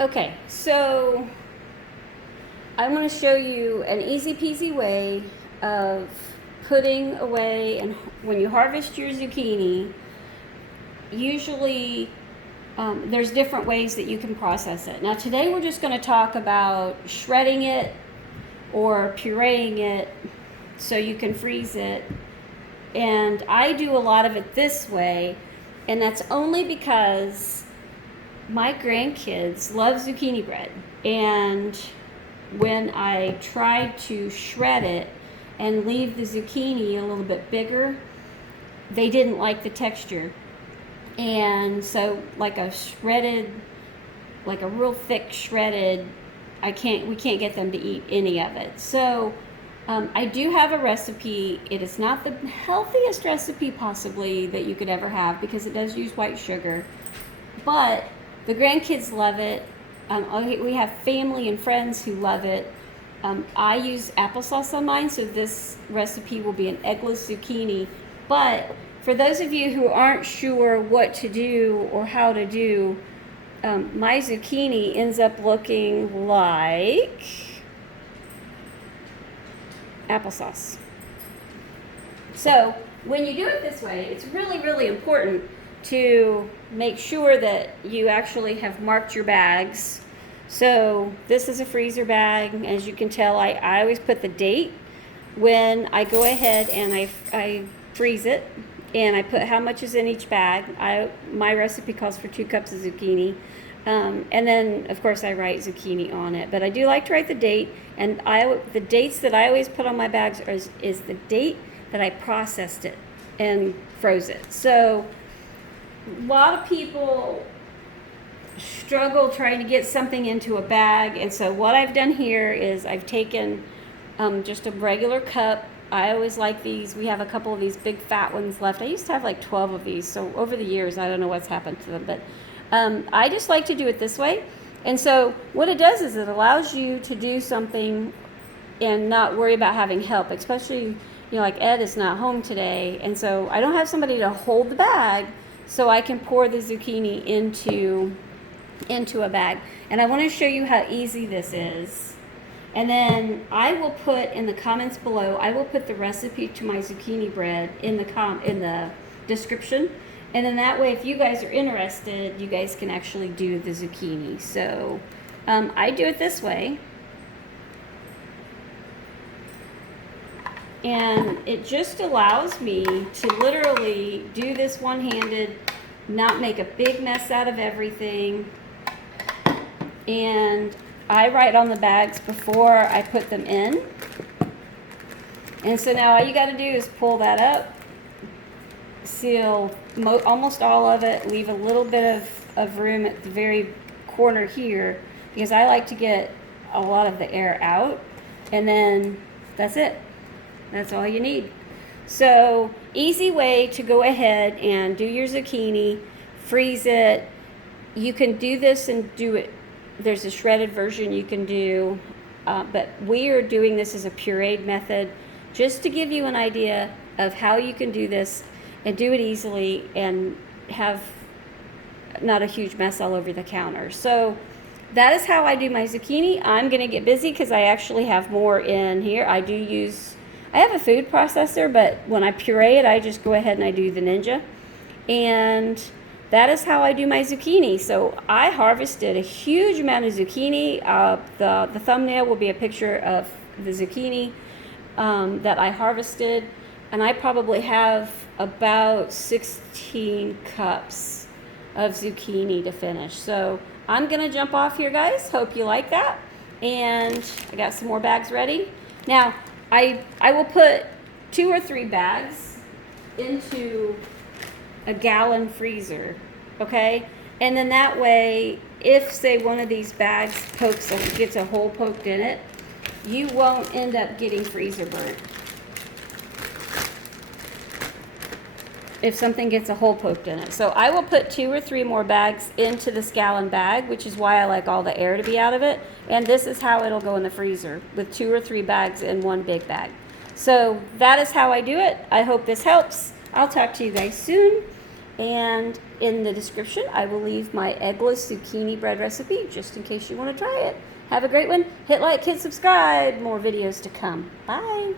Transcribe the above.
Okay, so I'm going to show you an easy peasy way of putting away, and when you harvest your zucchini, usually there's different ways that you can process it. Now today we're just going to talk about shredding it or pureeing it so you can freeze it. And I do a lot of it this way, and that's only because my grandkids love zucchini bread. And when I tried to shred it and leave the zucchini a little bit bigger, they didn't like the texture. And so like a shredded, like a real thick shredded, we can't get them to eat any of it. So I do have a recipe. It is not the healthiest recipe possibly that you could ever have because it does use white sugar, but the grandkids love it. We have family and friends who love it. I use applesauce on mine, so this recipe will be an eggless zucchini. But for those of you who aren't sure what to do or how to do, my zucchini ends up looking like applesauce. So when you do it this way, it's really, really important to make sure that you actually have marked your bags. So this is a freezer bag. As you can tell, I always put the date when I go ahead and I freeze it, and I put how much is in each bag. My recipe calls for 2 cups of zucchini. And then, of course, I write zucchini on it. But I do like to write the date, and the dates that I always put on my bags is the date that I processed it and froze it. So a lot of people struggle trying to get something into a bag, and so what I've done here is I've taken just a regular cup. I always like these. We have a couple of these big fat ones left. I used to have like 12 of these, so over the years I don't know what's happened to them, but I just like to do it this way. And so what it does is it allows you to do something and not worry about having help, especially, like Ed is not home today, and so I don't have somebody to hold the bag, so I can pour the zucchini into a bag. And I want to show you how easy this is. And then I will put in the comments below, I will put the recipe to my zucchini bread in the description. And then that way, if you guys are interested, you guys can actually do the zucchini. So I do it this way. And it just allows me to literally do this one-handed, not make a big mess out of everything. And I write on the bags before I put them in. And so now all you got to do is pull that up, seal almost all of it, leave a little bit of room at the very corner here, because I like to get a lot of the air out. And then that's it. That's all you need. So easy way to go ahead and do your zucchini, freeze it. You can do this and do it. There's a shredded version you can do, but we are doing this as a pureed method just to give you an idea of how you can do this and do it easily and have not a huge mess all over the counter. So that is how I do my zucchini. I'm going to get busy because I actually have more in here. I have a food processor, but when I puree it, I just go ahead and I do the Ninja. And that is how I do my zucchini. So I harvested a huge amount of zucchini. The thumbnail will be a picture of the zucchini that I harvested. And I probably have about 16 cups of zucchini to finish. So I'm going to jump off here, guys. Hope you like that. And I got some more bags ready. Now, I will put 2 or 3 bags into a gallon freezer, okay? And then that way, if say one of these bags gets a hole poked in it, you won't end up getting freezer burnt. If something gets a hole poked in it. So I will put 2 or 3 more bags into this gallon bag, which is why I like all the air to be out of it. And this is how it'll go in the freezer, with 2 or 3 bags in one big bag. So that is how I do it. I hope this helps. I'll talk to you guys soon. And in the description, I will leave my eggless zucchini bread recipe just in case you want to try it. Have a great one. Hit like, hit subscribe. More videos to come. Bye.